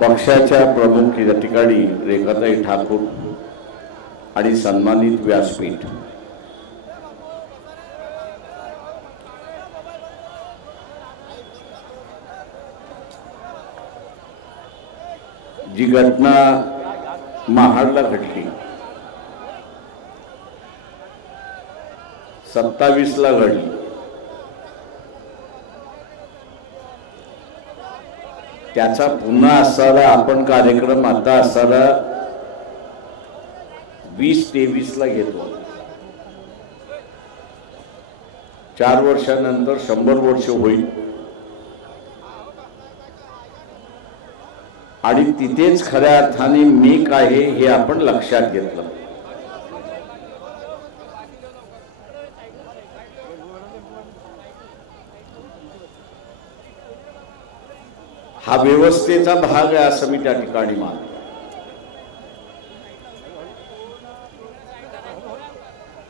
पक्षाच्या प्रमुख या ठिकाणी रेखाताई ठाकूर आणि सन्मानित व्यासपीठ, जी घटना महाडला घडली, 27 ला घडली, त्याचा पुन्हा असारा आपण कार्यक्रम आता असारा 2023 ला घेतो. 4 वर्षानंतर 100 वर्ष होईल आणि तिथेच खऱ्या अर्थाने मी काय हे आपण लक्षात घेतलं. हा व्यवस्थेचा भाग आहे असं मी त्या ठिकाणी मानतो.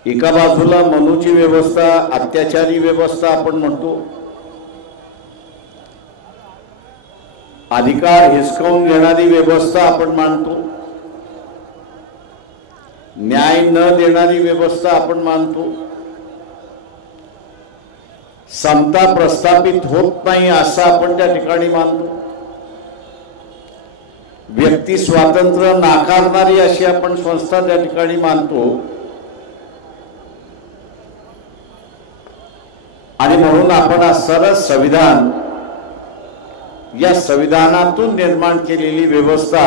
एका बाजूला मनूची व्यवस्था, अत्याचारी व्यवस्था आपण म्हणतो, अधिकार हिसकावून घेणारी व्यवस्था आपण मानतो, न्याय न देणारी व्यवस्था आपण मानतो, समता प्रस्थापित होत नाही असं आपण त्या ठिकाणी मानतो, व्यक्ती स्वातंत्र्य नाकारणारी अशी आपण संस्था त्या ठिकाणी मानतो. आणि म्हणून आपण आज सरळ संविधान, या संविधानातून निर्माण केलेली व्यवस्था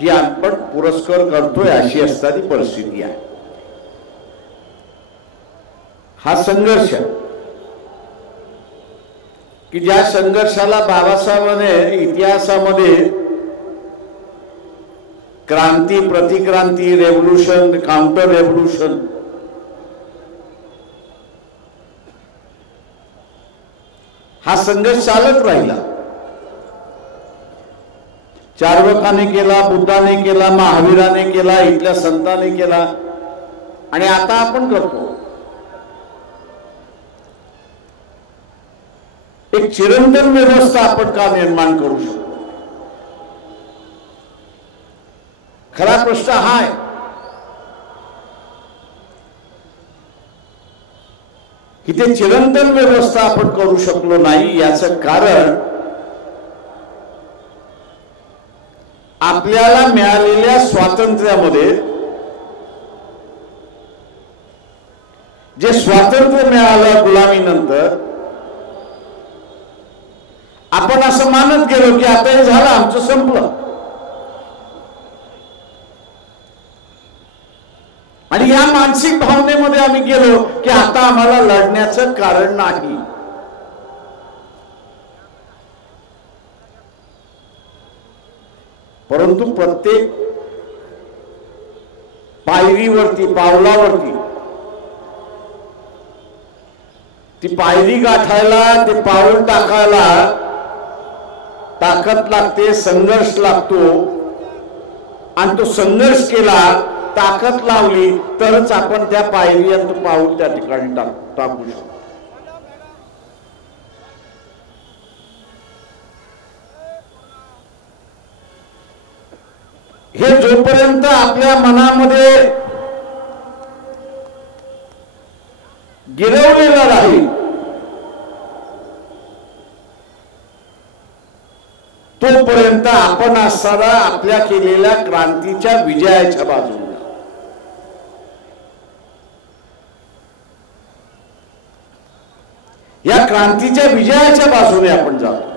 ही आपण पुरस्कार करतोय अशी असणारी परिस्थिती आहे. हा संघर्ष की ज्या संघर्षाला बाबासाहेबांनी इतिहासामध्ये क्रांती, प्रतिक्रांती, रेव्होल्यूशन, काउंटर रेव्होल्यूशन हा संघर्ष चालत राहिला. चार्वकाने केला, बुद्धाने केला, महावीराने केला, इथल्या संतांनी केला आणि आता आपण करतो. एक चिरंतन व्यवस्था आपण का निर्माण करू शकतो? खरा प्रश्न हा आहे. की ते चिरंतन व्यवस्था आपण करू शकलो नाही याचं कारण आपल्याला मिळालेल्या स्वातंत्र्यामध्ये जे स्वातंत्र्य मिळालं गुलामीनंतर, आपण असं मानत गेलो की आता हे झालं, आमचं संपलं. आणि या मानसिक भावनेमध्ये आम्ही गेलो की आता आम्हाला लढण्याचं कारण नाही. परंतु प्रत्येक पायरीवरती, पावलावरती, ती पायरी गाठायला, ते पाऊल टाकायला ताकद लागते, संघर्ष लागतो. आणि तो संघर्ष केला, ताकद लावली तरच आपण त्या पायरीवर पाऊल त्या ठिकाणी टाकू शकतो. हे जोपर्यंत आपल्या मनामध्ये गिरवलेलं राहील तोपर्यंत आपण असणारा आपल्या केलेल्या क्रांतीच्या विजयाच्या बाजूला, या क्रांतीच्या विजयाच्या बाजूने आपण जातो.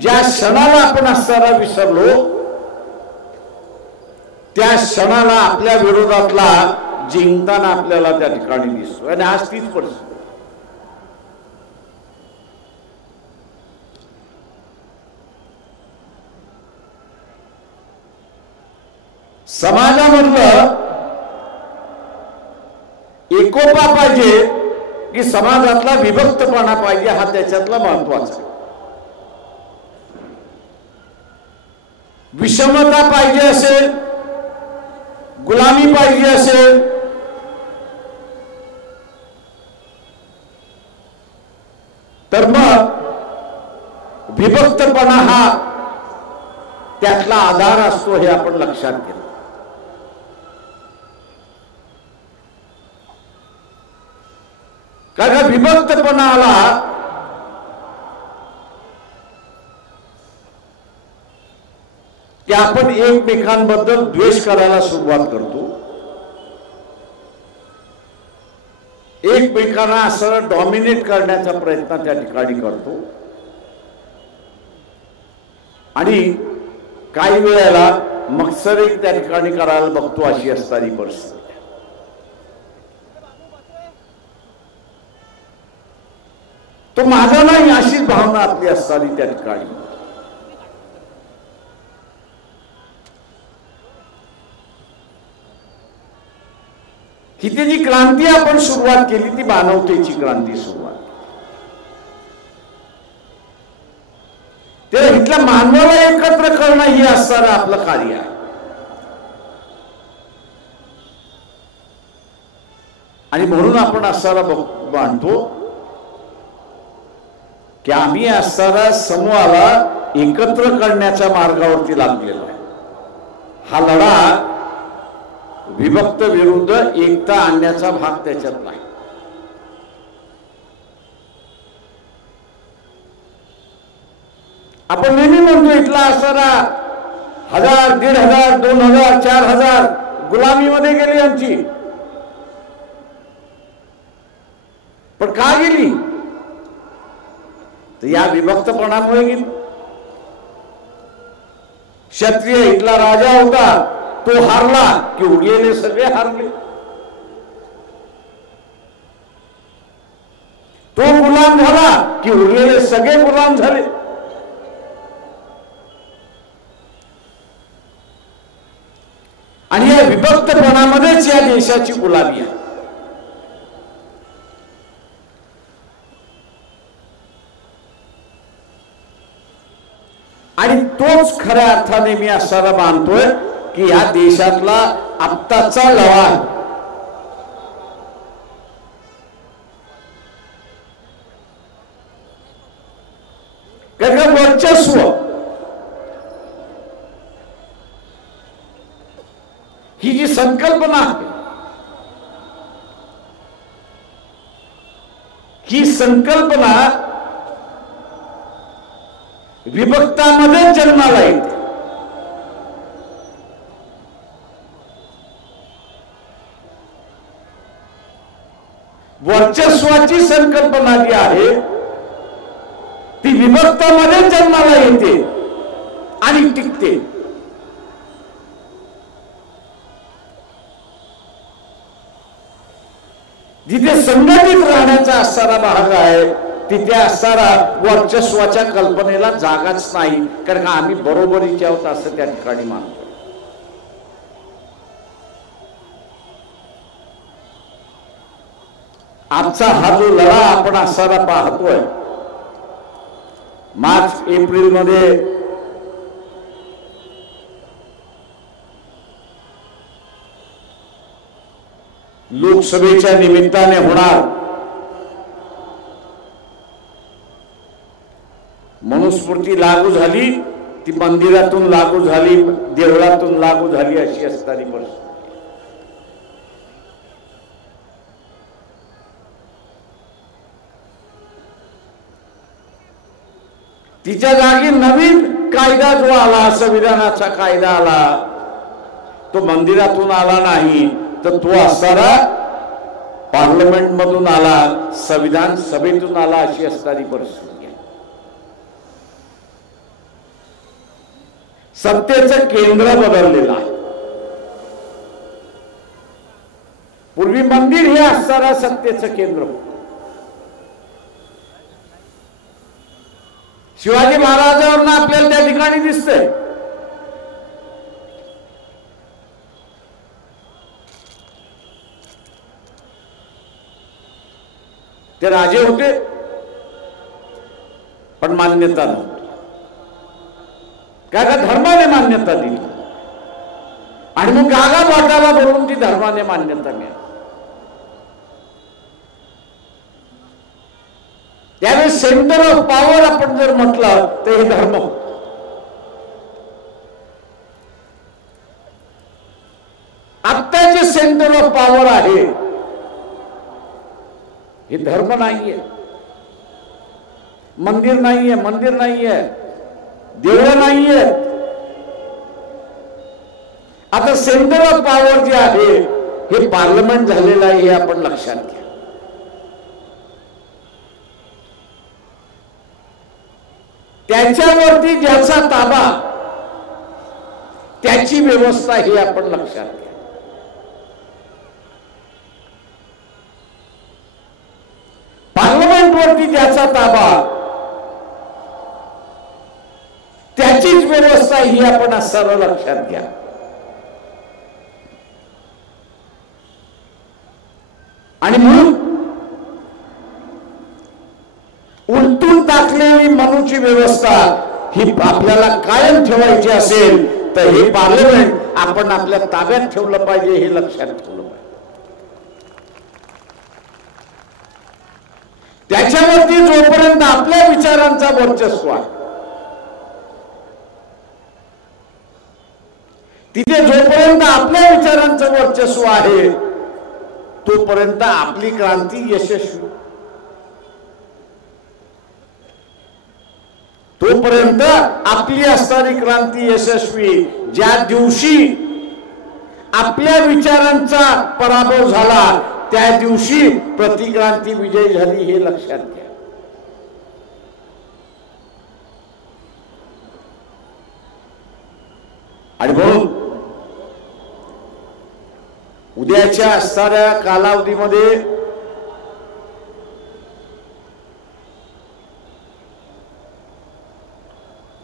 ज्या क्षणाला आपण असणारा विसरलो त्या क्षणाला आपल्या विरोधातला जिंकताना आपल्याला त्या ठिकाणी दिसतो. आणि आज तीच परिस्थिती. समाजामधलं एकोपा पाहिजे की समाजातला विभक्तपणा पाहिजे, हा त्याच्यातला महत्वाचा. विषमता पाहिजे असेल, गुलामी पाहिजे असेल, तर मग विभक्तपणा हा त्यातला आधार असतो हे आपण लक्षात घेतो. कारण विभक्तपणा आला की आपण एकमेकांबद्दल द्वेष करायला सुरुवात करतो, एकमेकांना असं डॉमिनेट करण्याचा प्रयत्न त्या ठिकाणी करतो आणि काही वेळेला मत्सरी त्या ठिकाणी करायला बघतो. अशी असणारी परिस्थिती. तो माझा नाही अशीच भावना आपली असणारी त्या ठिकाणी. ही जी क्रांती आपण सुरुवात केली ती मानवतेची क्रांती सुरुवात. ते इथल्या मानवाला एकत्र करणं हे असणारं आपलं कार्य आहे. आणि म्हणून आपण असणारा मानतो की आम्ही असणारा समूहाला एकत्र करण्याच्या मार्गावरती लागलेलो आहे. हा लढा विभक्त विरुद्ध एकता आणण्याचा भाग त्याच्यात नाही. आपण नेहमी म्हणतो इथला असणारा 1000, 1500, 2000, 4000 गुलामीमध्ये गेली आमची. पण का गेली? तर या विभक्तपणामुळे गेली. क्षत्रिय इथला राजा होता, तो हारला की उरलेले सगळे हारले. तो गुलाम झाला की उरलेले सगळे गुलाम झाले. आणि या विभक्तपणामध्येच या देशाची गुलामी आहे. आणि तोच खऱ्या अर्थाने मी असं मानतोय की या देशातला आत्ताचा लढा कारण वर्चस्व ही जी संकल्पना आहे, ही संकल्पना विभक्तामध्ये जन्माला येते. वर्चस्वाची संकल्पना जी आहे ती विभक्तामध्ये जन्माला येते आणि टिकते. जिथे संघटित राहण्याचा असणारा भाग आहे तिथे असणारा वर्चस्वाच्या कल्पनेला जागाच नाही. कारण का आम्ही बरोबरीचे आहोत असं त्या ठिकाणी मानतो. आजचा हा जो लढा आपण असणारा पाहतोय, मार्च एप्रिल मध्ये लोकसभेच्या निमित्ताने होणार, मनुस्मृती लागू झाली, ती मंदिरातून लागू झाली, देवळातून लागू झाली अशी असणारी परिस्थिती. तिच्या जागी नवीन कायदा जो आला, संविधानाचा कायदा आला, तो मंदिरातून आला नाही तर तो असणारा पार्लमेंट मधून आला, संविधान सभेतून आला अशी असणारी परिस्थिती आहे. सत्तेचं केंद्र बदललेलं आहे. पूर्वी मंदिर हे असणारा सत्तेचं केंद्र होतं. शिवाजी महाराजांवरनं आपल्याला त्या ठिकाणी दिसतंय ते राजे होते पण मान्यता नव्हती. काय का धर्माने मान्यता दिली आणि मग गागा वाटाला बोलून ती धर्माने मान्यता मिळाली. त्यावेळेस सेंटर ऑफ पॉवर आपण जर म्हटलं तर हे धर्म. ऑफ पॉवर आहे, हे धर्म नाहीये, मंदिर नाहीये, मंदिर नाहीये, देवळं नाहीये. आता सेंटर ऑफ पॉवर जे आहे हे पार्लमेंट झालेलं आहे, हे आपण लक्षात घ्या. त्याच्यावरती ज्याचा ताबा, त्याची व्यवस्था ही आपण लक्षात घ्या. पार्लमेंटवरती ज्याचा ताबा, त्याचीच व्यवस्था ही आपण सर्व लक्षात घ्या. आणि म्हणून उलटून टाकलेली मनुची व्यवस्था ही आपल्याला कायम ठेवायची असेल तर हे पार्लमेंट आपण आपल्या ताब्यात ठेवलं पाहिजे, हे लक्षात ठेवलं पाहिजे. त्याच्यावरती जोपर्यंत आपल्या विचारांचा वर्चस्व आहे, तिथे जोपर्यंत आपल्या विचारांचं वर्चस्व आहे, तोपर्यंत आपली क्रांती यशस्वी, तोपर्यंत आपली असणारी क्रांती यशस्वी. ज्या दिवशी आपल्या विचारांचा पराभव झाला त्या दिवशी प्रतिक्रांती विजय झाली, हे लक्षात घ्या. आणि म्हणून उद्याच्या असणाऱ्या कालावधीमध्ये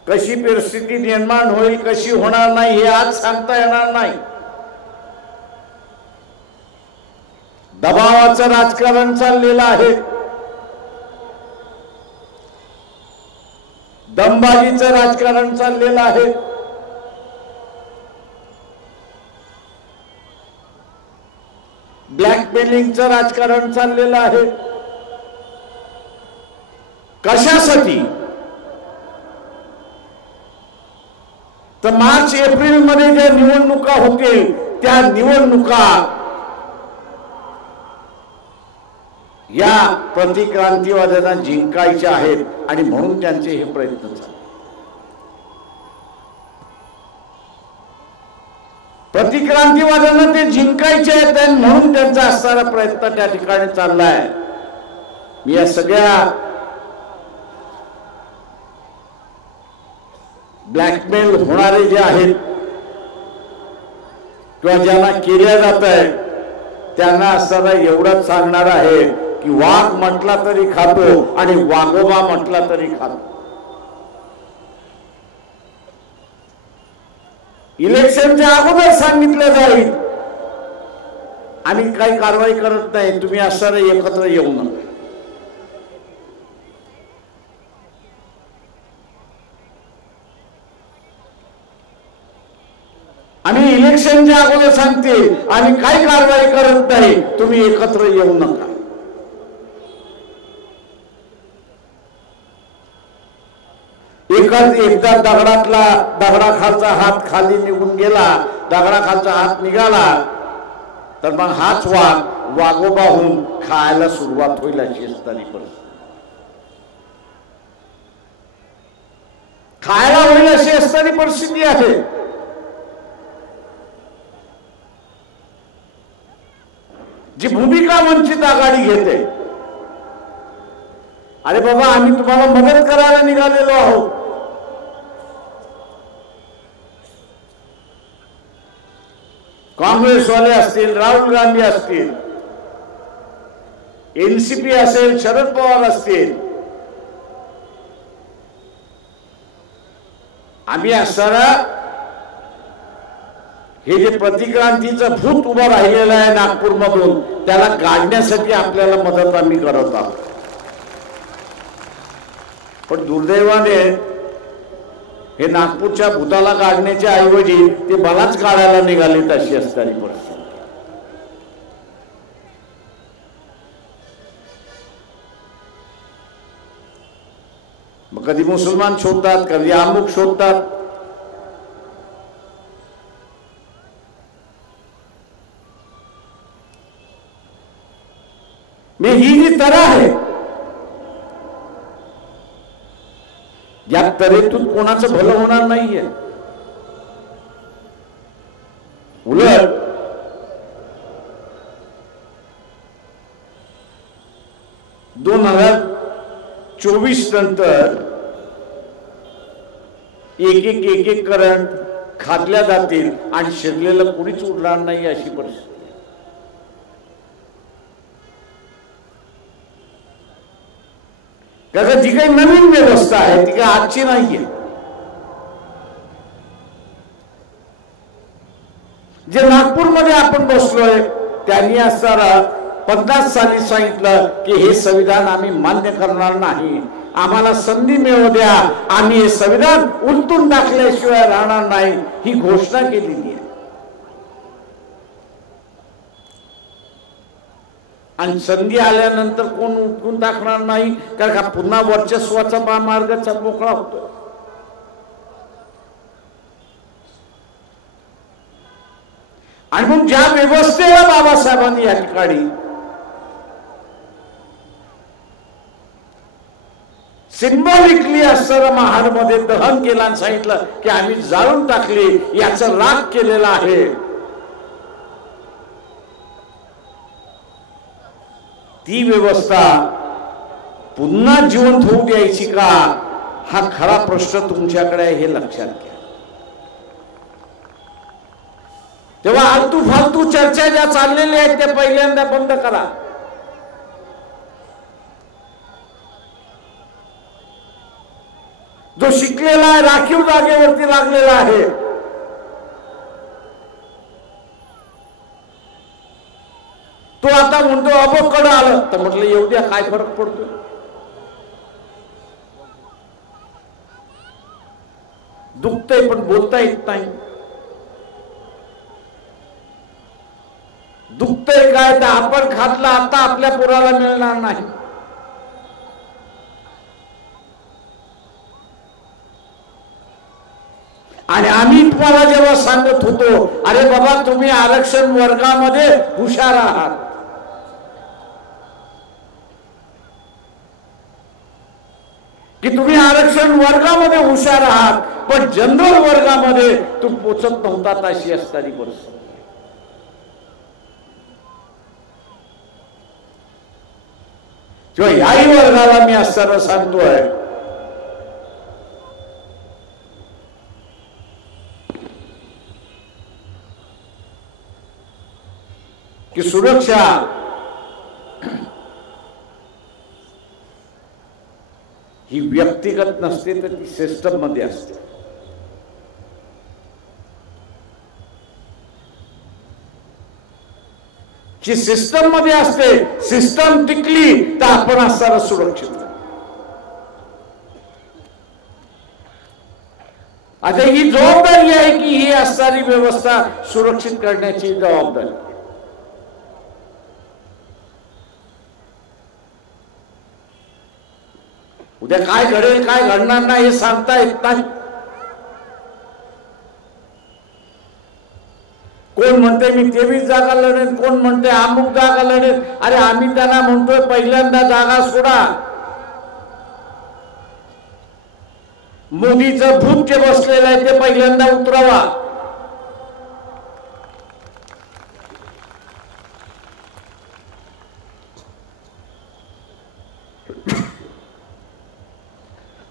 कशी परिस्थिती निर्माण होईल, कशी होणार नाही, हे आज सांगता येणार नाही. दबावाचं राजकारण चाललेलं आहे, दमबाजीचं राजकारण चाललेलं आहे. ब्लॅकमेलिंगचं राजकारण चाललेलं आहे. कशासाठी? तर मार्च एप्रिल मध्ये ज्या निवडणुका होतील त्या निवडणुका या प्रतिक्रांतीवाद्यांना जिंकायच्या आहेत आणि म्हणून त्यांचे हे प्रयत्न चालू. प्रतिक्रांतीवाद्यांना ते जिंकायचे आहेत आणि म्हणून त्यांचा असणारा प्रयत्न त्या ठिकाणी चाललाय. मी या सगळ्या ब्लॅकमेल होणारे जे आहेत किंवा ज्यांना केल्या जात आहे त्यांना असताना एवढंच सांगणार आहे की वाघ म्हटला तरी खातो आणि वाघोबा म्हटला तरी खातो. इलेक्शनच्या अगोदर सांगितलं जाईल आम्ही काही कारवाई करत नाही, तुम्ही असताना एकत्र येऊ नका. आम्ही इलेक्शनच्या अगोदर सांगते आम्ही काही कारवाई करत नाही, तुम्ही एकत्र येऊ नका. एकदा दगडाखालचा हात खाली निघून गेला, दगडाखालचा हात निघाला तर मग हाच वाघ वाघोबा होऊन खायला सुरुवात होईल अशी असणारी परिस्थिती, खायला होईल अशी असणारी परिस्थिती आहे. जी भूमिका वंचित आघाडी घेते, अरे बाबा आम्ही तुम्हाला मदत करायला निघालेलो आहोत, काँग्रेसवाले असतील, राहुल गांधी असतील, एनसीपी असेल, शरद पवार असतील, आम्ही असताना हे जे प्रतिक्रांतीचं भूत उभं राहिलेलं आहे नागपूरमधून त्याला काढण्यासाठी आपल्याला मदत आम्ही करत आहोत. पण दुर्दैवाने हे नागपूरच्या भूताला काढण्याच्या ऐवजी ते मलाच काढायला निघालेत अशी असणारी परिस्थिती. मग कधी मुसलमान शोधतात, कधी अमुक शोधतात. ही जी तऱ्हा आहे, या तऱ्हेतून कोणाचं भलं होणार नाहीये. उलट दोन 2024 नंतर एक करंट खातल्या जातील आणि शिरलेलं कुणीच उरणार नाही अशी परिस्थिती. त्याचा जी काही नवीन व्यवस्था आहे ती काही आजची नाहीये. जे नागपूरमध्ये आपण बसलोय त्यांनी असताना 50 साली सांगितलं की हे संविधान आम्ही मान्य करणार नाही, आम्हाला संधी मिळू द्या, आम्ही हे संविधान उलटून टाकल्याशिवाय राहणार नाही, ही घोषणा केलेली आहे. आणि संधी आल्यानंतर कोण उलटून टाकणार नाही, कारण का पुन्हा वर्चस्वाचा मार्ग मोकळा होतो. आणि मग ज्या व्यवस्थेला बाबासाहेबांनी या ठिकाणी सिंबॉलिकली असताना महाडमध्ये दहन केलं आणि सांगितलं की आम्ही जाळून टाकले, याचा राग केलेला आहे, ती व्यवस्था पुन्हा जिवंत होऊ द्यायची का, हा खरा प्रश्न तुमच्याकडे आहे, हे लक्षात घ्या. तेव्हा आलतू फालतू चर्चा ज्या चाललेल्या आहेत त्या पहिल्यांदा बंद करा. जो शिकलेला आहे, राखीव जागेवरती लागलेला आहे, तो आता म्हणतो अबोकडं आलं, तर म्हटलं येऊ द्या, काय फरक पडतो. दुखतंय पण बोलता येत नाही. दुखतंय काय तर आपण खातला आता आपल्या पोराला मिळणार नाही. आणि आम्ही तुम्हाला जेव्हा सांगत होतो, अरे बाबा तुम्ही आरक्षण वर्गामध्ये हुशार आहात, की तुम्ही आरक्षण वर्गामध्ये हुशार आहात, पण जनरल वर्गामध्ये तुम्ही पोचत नव्हतात, अशी असणारी परिस्थिती. किंवा याही वर्गाला मी असताना सांगतोय की सुरक्षा ही व्यक्तिगत नसते, तर ती सिस्टम मध्ये असते. जी सिस्टम मध्ये असते, सिस्टम टिकली तर आपण असताना सुरक्षित. आता ही जबाबदारी आहे की ही असणारी व्यवस्था सुरक्षित करण्याची जबाबदारी. उद्या काय घडेल काय घडणार नाही हे सांगता येत नाही. कोण म्हणते मी 23 जागा लढेन, कोण म्हणते अमुक जागा लढेन. अरे आम्ही त्यांना म्हणतोय पहिल्यांदा जागा सोडा. मोदीचं भूत जे बसलेलं आहे ते पहिल्यांदा उतरवा.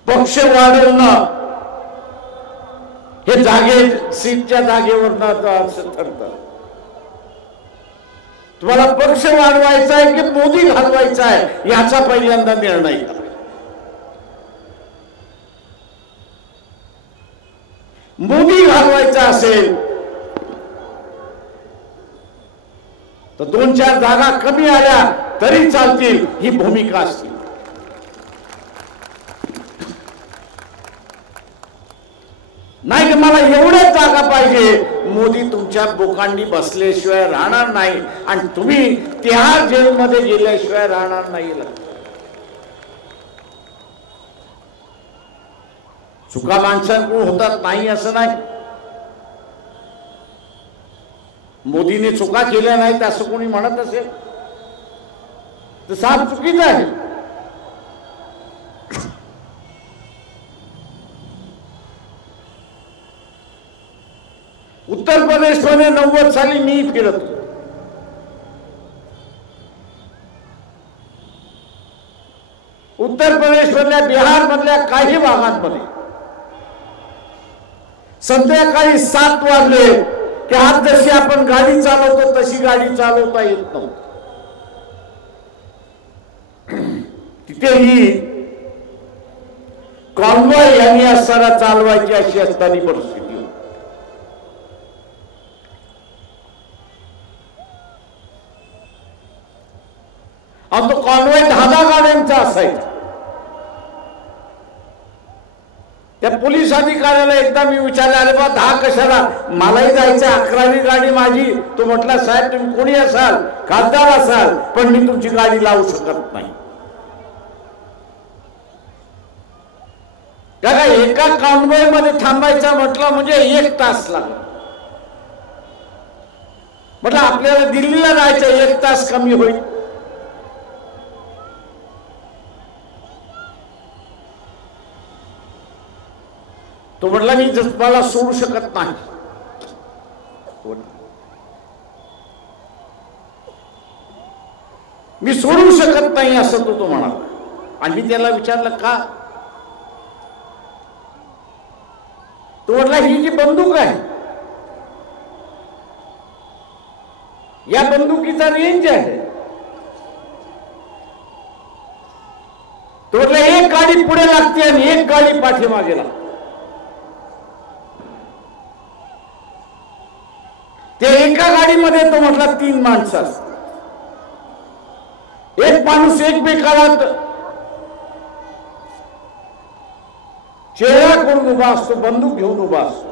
पक्ष वाढवणं हे सीटच्या जागेवर असं ठरतं. तुम्हाला पक्ष वाढवायचा आहे की मोदी घालवायचा आहे याचा पहिल्यांदा निर्णय करा. मोदी घालवायचा असेल तर 2-4 जागा कमी आल्या तरी चालतील, ही भूमिका असते. नाही की मला एवढ्याच जागा पाहिजे, मोदी तुमच्या बोकांडी बसल्याशिवाय राहणार नाही आणि तुम्ही तिहार जेलमध्ये गेल्याशिवाय राहणार नाही. चुका माणसांकडून होतात नाही असं नाही. मोदीने चुका केल्या नाहीत असं कोणी म्हणत असेल तर साफ चुकीचं आहे. उत्तर प्रदेशमध्ये 90 साली मी फिरत होतो. उत्तर प्रदेश मधल्या, बिहार मधल्या काही भागांमध्ये संध्याकाळी 7 वाजले की आज जशी आपण गाडी चालवतो तशी गाडी चालवता येत नव्हती. तिथेही कॉन्वॉय यांनी असताना चालवायची अशी असताना परिस्थिती होती. आणि तो कॉन्वॉय 10 गाड्यांचा असायचा. त्या पोलीस अधिकाऱ्याला एकदा मी विचारलं, अरे बा 10 कशाला, मलाही जायचं 11वी गाडी माझी. तो म्हटला, साहेब तुम्ही कोणी असाल, खासदार असाल, पण मी तुमची गाडी लावू शकत नाही. बघा, एका कॉन्वॉय मध्ये थांबायचं म्हटलं म्हणजे 1 तास लागला. म्हटलं आपल्याला दिल्लीला जायचं, 1 तास कमी होईल. तो म्हटला मी मला सोडू शकत नाही. मी सोडू शकत नाही असं तो म्हणाला. आणि मी त्याला विचारलं का. तो म्हटला ही जी बंदूक आहे, या बंदुकीचा रेंज आहे. तो म्हटला 1 गाडी पुढे लागते आणि 1 गाडी पाठीमागे लागते. त्या एका गाडीमध्ये तो म्हटला 3 माणसं असतात. एक माणूस एकमेकाला चेहरा करून उभा असतो, बंदूक घेऊन उभा असतो.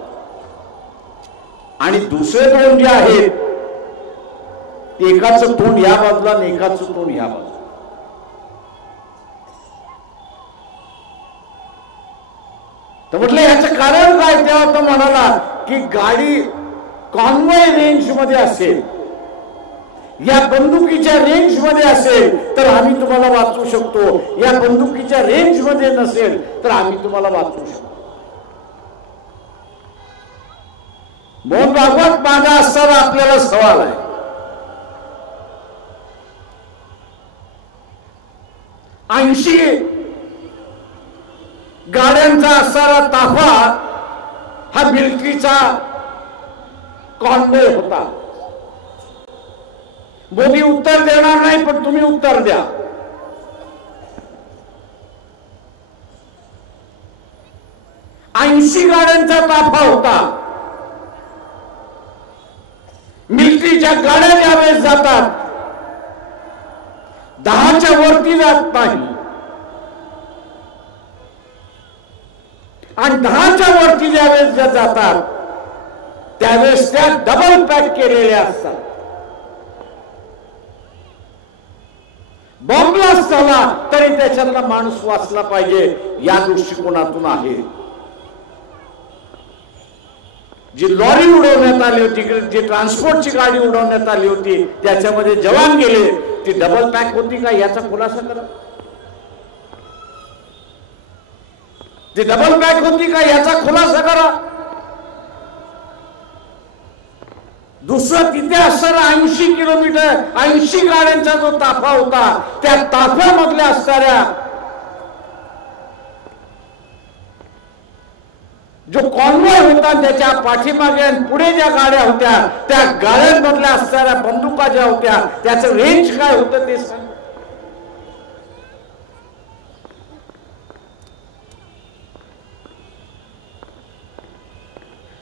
आणि दुसरे 2 जे आहेत, एकाचं तोंड या बाजूला आणि एकाचं तोंड या बाजूला. तर म्हटलं याचं कारण काय. तेव्हा तो म्हणाला की गाडी कॉन्वॉय रेंज मध्ये असेल, या बंदुकीच्या रेंज मध्ये असेल तर आम्ही तुम्हाला वाचवू शकतो, या बंदुकीच्या रेंज मध्ये नसेल तर आम्ही तुम्हाला वाचवू शकतो. मोहन भागवत माझा असताना आपल्याला सवाल आहे, ऐंशी गाड्यांचा असणारा ताफा हा मिलिटरीचा कॉन्वॉय होता. मोदी उत्तर देणार नाही, पण तुम्ही उत्तर द्या. ऐंशी गाड्यांचा ताफा होता. मिलिटरीच्या गाड्या ज्यावेळेस जातात 10च्या वरती जात नाही, आणि 10च्या वरती ज्यावेळेस जातात त्यावेळेस त्या डबल पॅक केलेल्या असतात. बॉम्ब ब्लास्ट झाला तरी त्याच्यातला माणूस वाचला पाहिजे या दृष्टिकोनातून आहे. जी लॉरी उडवण्यात आली होती, जी ट्रान्सपोर्टची गाडी उडवण्यात आली होती, त्याच्यामध्ये जवान गेले, ती डबल पॅक होती का याचा खुलासा करा. ती डबल पॅक होती का याचा खुलासा करा. दुसरं तिथे असणारा 80 किलोमीटर 80 गाड्यांचा जो ताफा होता, त्या ताफ्यामधल्या असणाऱ्या जो कॉन्वॉय होता त्याच्या पाठीमागे आणि पुढे ज्या गाड्या होत्या त्या गाड्यांमधल्या असणाऱ्या बंदुका ज्या होत्या त्याचं रेंज काय होतं ते सांग.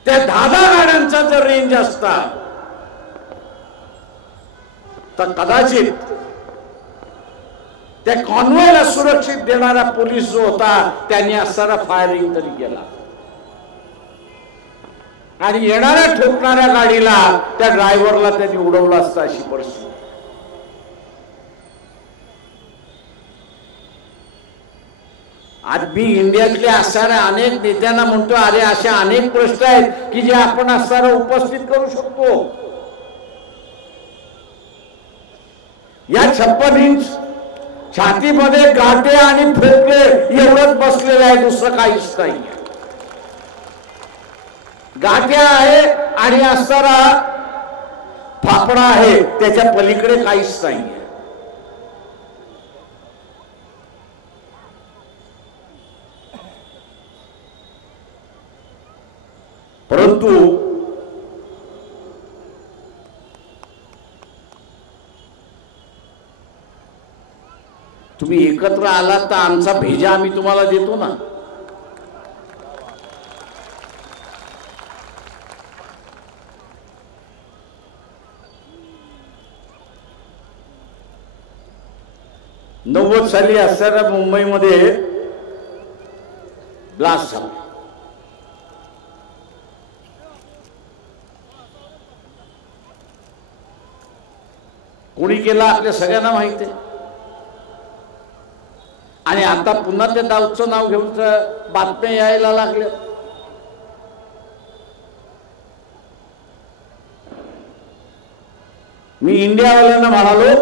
त्या 10 गाड्यांचा जर रेंज असता तर कदाचित त्या कॉन्वॉयला सुरक्षित देणारा पोलीस जो होता त्यांनी असणारा फायरिंग तरी केला, आणि येणाऱ्या ठोकणाऱ्या गाडीला त्या ड्रायव्हरला त्यांनी उडवलं असतं अशी परिस्थिती. आज मी इंडियातल्या असणाऱ्या अनेक नेत्यांना म्हणतो, अरे असे अनेक प्रश्न आहेत की जे आपण असणारा उपस्थित करू शकतो. या 56 इंच छातीमध्ये गाठे आणि फोके एवढंच बसलेलं आहे, दुसरं काहीच नाही. गाठ्या आहे आणि असणारा फाफडा आहे, त्याच्या पलीकडे काहीच नाही. परंतु तुम्ही एकत्र आलात तर आमचा भेजा आम्ही तुम्हाला देतो ना. नव्वद साली असताना मुंबईमध्ये ब्लास्ट झाला. कोणी केला आपल्या सगळ्यांना माहिती आहे. आणि आता पुन्हा त्या दाऊदचं नाव घेऊन बातम्या यायला लागल्या. मी इंडियावाल्यांना म्हणालो,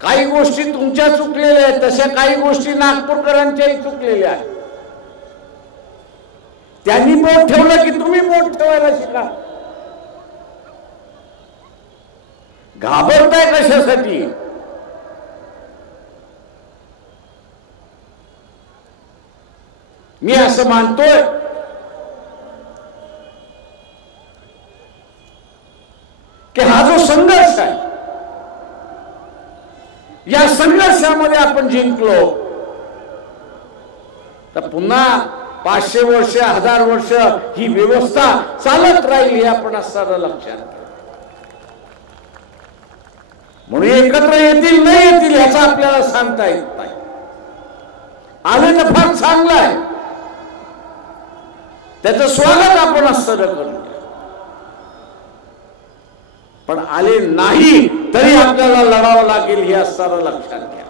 काही गोष्टी तुमच्या चुकलेल्या आहेत, तशा काही गोष्टी नागपूरकरांच्याही चुकलेल्या आहेत. त्यांनी बोट ठेवलं की तुम्ही बोट ठेवायला शिका. घाबरताय कशासाठी? मी असं मानतोय की हा जो संघर्ष आहे, या संघर्षामध्ये आपण जिंकलो तर पुन्हा 500 वर्ष 1000 वर्ष ही व्यवस्था चालत राहील, हे आपण असताना लक्षात घ्या. म्हणून एकत्र येतील नाही येतील याचा आपल्याला सांगता येत नाही. आले तर फार चांगलं आहे, त्याचं स्वागत आपण असताना करूया. पण आले नाही तरी आपल्याला लढावं लागेल, हे असताना लक्षात घ्या.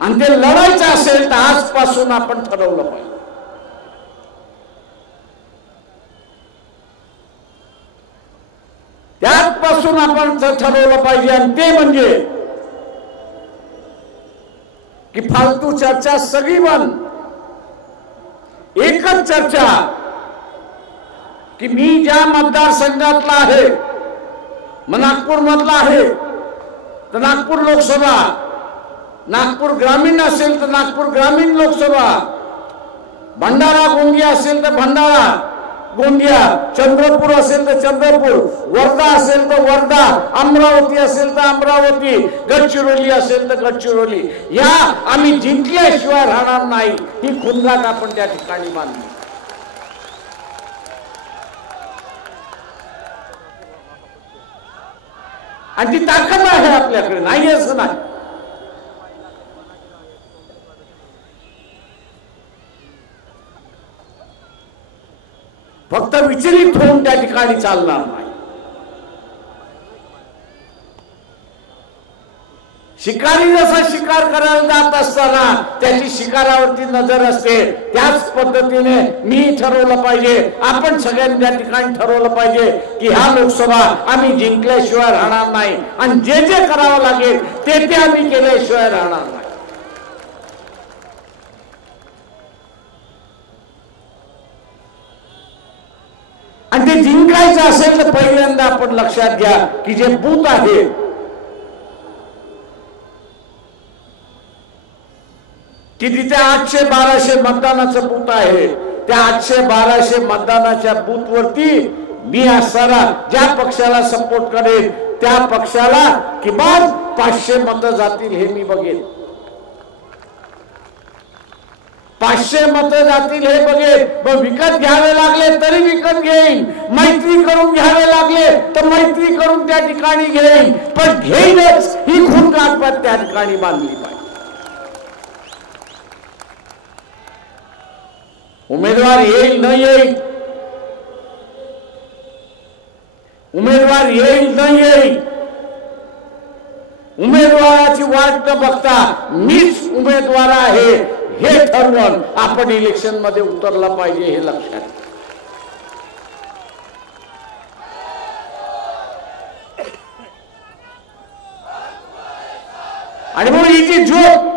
आणि ते लढायचं असेल तर आजपासून आपण ठरवलं पाहिजे. त्यापासून आपण ठरवलं पाहिजे. आणि ते म्हणजे की फालतू चर्चा सगळी बंद. एकच चर्चा की मी ज्या मतदारसंघातला आहे, नागपूर मधला आहे तर नागपूर लोकसभा, नागपूर ग्रामीण असेल तर नागपूर ग्रामीण लोकसभा, भंडारा गोंदिया असेल तर भंडारा गोंदिया, चंद्रपूर असेल तर चंद्रपूर, वर्धा असेल तर वर्धा, अमरावती असेल तर अमरावती, गडचिरोली असेल तर गडचिरोली, या आम्ही जिंकल्याशिवाय राहणार नाही, ही खुंदाट आपण त्या ठिकाणी बांधली. आणि ती ताकद आहे आपल्याकडे, नाही असं नाही. फक्त विचलित होऊन त्या ठिकाणी चालणार नाही. शिकारी जसा शिकार करायला जात असताना त्याची शिकारावरती नजर असते, त्याच पद्धतीने मी ठरवलं पाहिजे, आपण सगळ्यांनी त्या ठिकाणी ठरवलं पाहिजे की ह्या लोकसभा आम्ही जिंकल्याशिवाय राहणार नाही आणि जे जे करावं लागेल ते आम्ही केल्याशिवाय राहणार नाही. आणि ते जिंकायचं असेल तर पहिल्यांदा आपण लक्षात घ्या की जे बूथ आहे की तिथे 800-1200 मतदानाचं बूथ आहे, त्या 800-1200 मतदानाच्या बूथ वरती मी असताना ज्या पक्षाला सपोर्ट करेल त्या पक्षाला किमान 500 मतं जातील हे मी बघेन. 500 मतं जातील हे बघेल. मग विकत घ्यावे लागले तरी विकत घेईन, मैत्री करून घ्यावे लागले तर मैत्री करून त्या ठिकाणी घेईन, पण घेईनच, ही खुंदाट त्या ठिकाणी बांधली पाहिजे. उमेदवार येईल न येईल, उमेदवार येईल न येईल, उमेदवाराची वाट न बघता मीच उमेदवार आहे हे ठरवून आपण इलेक्शन मध्ये उतरला पाहिजे, हे लक्षात. आणि म्हणून ही जी ज्योत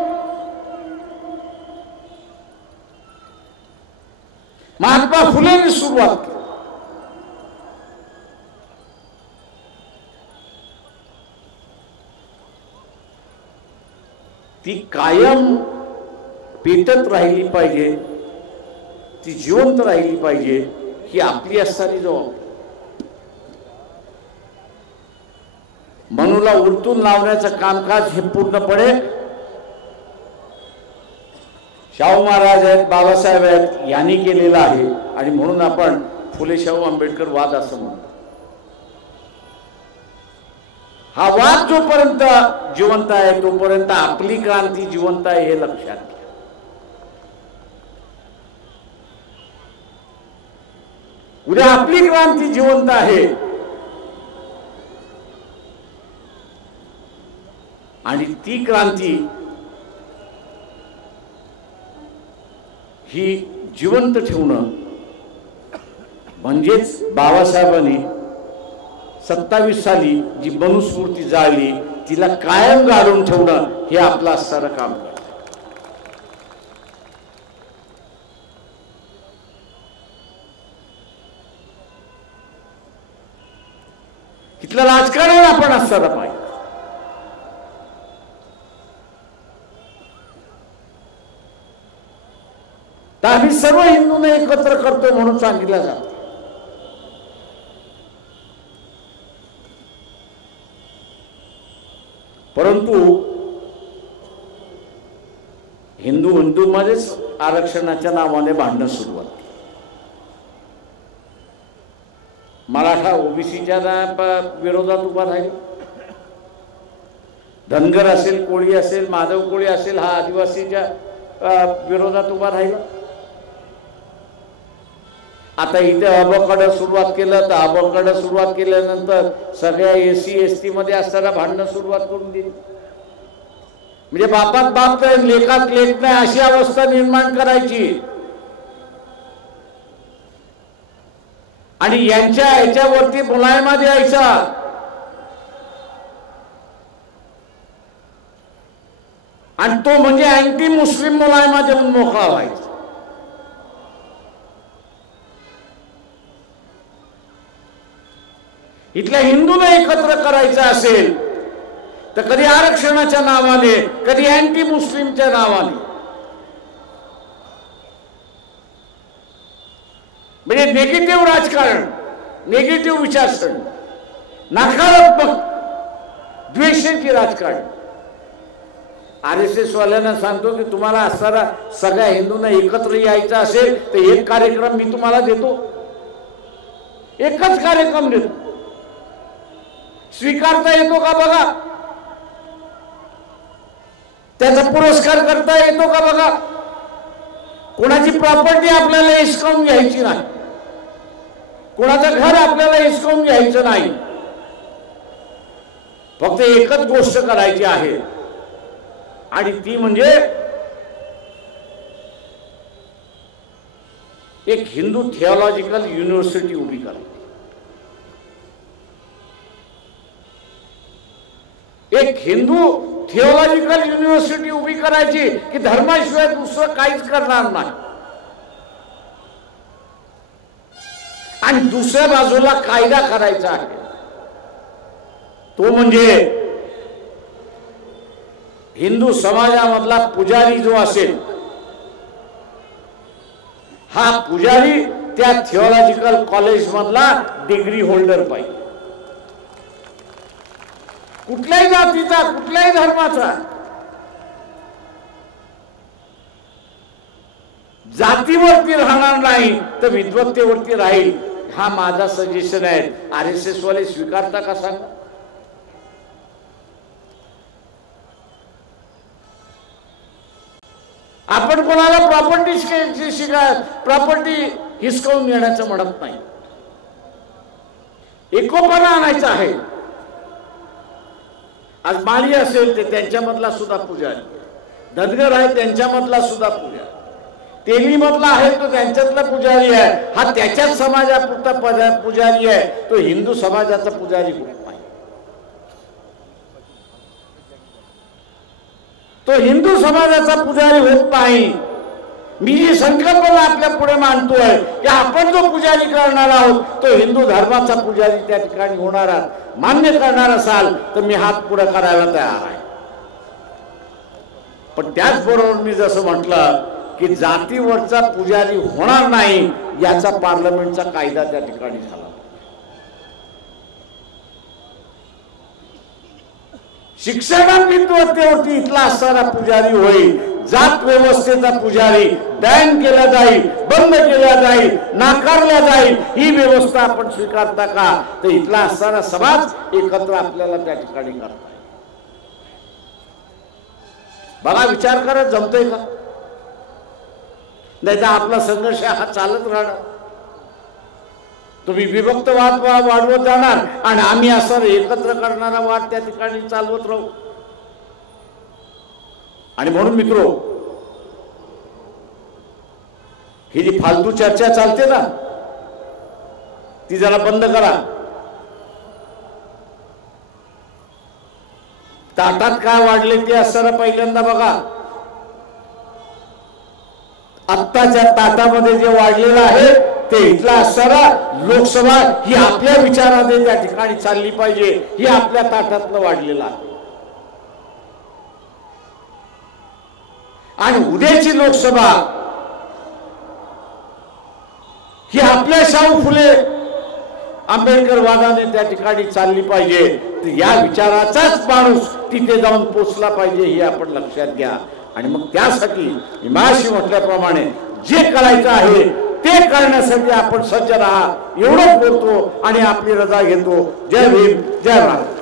महात्मा फुलेंनी सुरुवात केली, ती कायम पेटत राहिली पाहिजे, ती जिवंत राहिली पाहिजे, ही आपली असणारी जबाबदारी. मनूला उलटून लावण्याचं कामकाज हे पूर्णपणे शाहू महाराज आहेत, बाबासाहेब आहेत यांनी केलेलं आहे. आणि म्हणून आपण फुले शाहू आंबेडकर वाद असं म्हणतो. हा वाद जोपर्यंत जिवंत आहे तोपर्यंत आपली क्रांती जिवंत आहे, हे लक्षात घ्या. उद्या आपली क्रांती जिवंत आहे आणि ती क्रांती ही जिवंत ठेवणं म्हणजेच बाबासाहेबांनी 27 साली जी मनुस्मृती जाळली तिला कायम गाडून ठेवणं हे आपलं असणारं काम आहे. तिथलं राजकारण आपण असणारं पाहिजे. तर आम्ही सर्व हिंदूंना एकत्र करतो म्हणून सांगितलं जातं. परंतु हिंदूमध्येच आरक्षणाच्या नावाने भांडणं सुरू होतं. मराठा ओबीसीच्या विरोधात उभा राहील, धनगर असेल, कोळी असेल, माधव कोळी असेल, हा आदिवासीच्या विरोधात उभा राहिला. आता इथे अबकडं सुरुवात केलं तर अबकडं सुरुवात केल्यानंतर सगळ्या SC ST मध्ये असताना भांडणं सुरुवात करून दिली. म्हणजे बापात बाप नाही, लेखात लेख नाही अशी अवस्था निर्माण करायची. आणि याच्यावरती मुलायमा द्यायचा. आणि तो म्हणजे अँटी मुस्लिम मुलायमा देऊन मोकळा व्हायचा. इथल्या हिंदूंना एकत्र करायचं असेल तर कधी आरक्षणाच्या नावाने, कधी अँटी मुस्लिमच्या नावाने, म्हणजे निगेटिव्ह राजकारण, निगेटिव्ह विचारसरणी, नकारात्मक द्वेषाची राजकारण. RSS वाल्यांना सांगतो की तुम्हाला असणारा सगळ्या हिंदूंना एकत्र यायचं असेल तर एक कार्यक्रम मी तुम्हाला देतो, एकच कार्यक्रम देतो. स्वीकारता येतो का बघा, त्याचा पुरस्कार करता येतो का बघा. कोणाची प्रॉपर्टी आपल्याला हिसकावून घ्यायची नाही, कोणाचं घर आपल्याला हिसकावून घ्यायचं नाही. फक्त एकच गोष्ट करायची आहे आणि ती म्हणजे एक हिंदू थिओलॉजिकल युनिव्हर्सिटी उभी करायची. एक हिंदू थिओलॉजिकल युनिव्हर्सिटी उभी करायची की धर्माशिवाय दुसरं काहीच करणार नाही. आणि दुसऱ्या बाजूला कायदा करायचा आहे, तो म्हणजे हिंदू समाजामधला पुजारी जो असेल, हा पुजारी त्या थिओलॉजिकल कॉलेज मधला डिग्री होल्डर पाहिजे. कुठल्याही जातीचा, कुठल्याही धर्माचा. जातीवरती राहणार नाही तर विद्वत्तेवरती राहील, हा माझा सजेशन आहे. RSS वाले स्वीकारता का सांगा. आपण कोणाला प्रॉपर्टी हिसकावून घेण्याचं म्हणत नाही. एकोपणा आणायचा आहे. आज माळी असेल ते त्यांच्यामधला सुद्धा पुजारी, धनगर आहे त्यांच्यामधला सुद्धा पुजारी. तेली मधला आहे तो त्यांच्यातला पुजारी आहे, हा त्याच्याच समाजापुरता पुजारी आहे, तो हिंदू समाजाचा पुजारी होत नाही. तो हिंदू समाजाचा पुजारी होत नाही. मी जी संकल्पना आपल्या पुढे मांडतोय की आपण जो पुजारी करणार आहोत तो हिंदू धर्माचा पुजारी त्या ठिकाणी होणार मान्य करणार असाल तर मी हात पुढे करायला तयार आहे. पण त्याचबरोबर मी जसं म्हटलं की जातीवरचा पुजारी होणार नाही याचा पार्लमेंटचा कायदा त्या ठिकाणी झाला. शिक्षणाविद्वत्तेवरती इथला असणारा पुजारी होईल, जात व्यवस्थेचा पुजारी बॅन केला जाईल, बंद केला जाईल, नाकारला जाईल. ही व्यवस्था आपण स्वीकारता का? तर इथला असणारा समाज एकत्र आपल्याला त्या ठिकाणी करता. बघा विचार करत जमतोय का? नाही तर आपला संघर्ष हा चालत राहणार. तुम्ही विभक्तवाद वाढवत जाणार आणि आम्ही असं एकत्र करणारा वाद त्या ठिकाणी चालवत राहू. आणि म्हणून मित्रो, ही जी फालतू चर्चा चालते ना ती जरा बंद करा. ताटात काय वाढले ते असताना पहिल्यांदा बघा. आत्ताच्या ताटामध्ये जे वाढलेलं आहे ते इथला असणारा लोकसभा ही आपल्या विचाराने त्या ठिकाणी चालली पाहिजे, ही आपल्या ताटातलं वाढलेलं आहे. आणि उद्याची लोकसभा ही आपल्या शाहू फुले आंबेडकर वादाने त्या ठिकाणी चालली पाहिजे. तर या विचाराचाच माणूस तिथे जाऊन पोचला पाहिजे हे आपण लक्षात घ्या. आणि मग त्यासाठी हिमाशी म्हटल्याप्रमाणे जे करायचं आहे ते करण्यासाठी आपण सज्ज राहा एवढंच बोलतो आणि आपली रजा घेतो. जय भीम, जय भारत.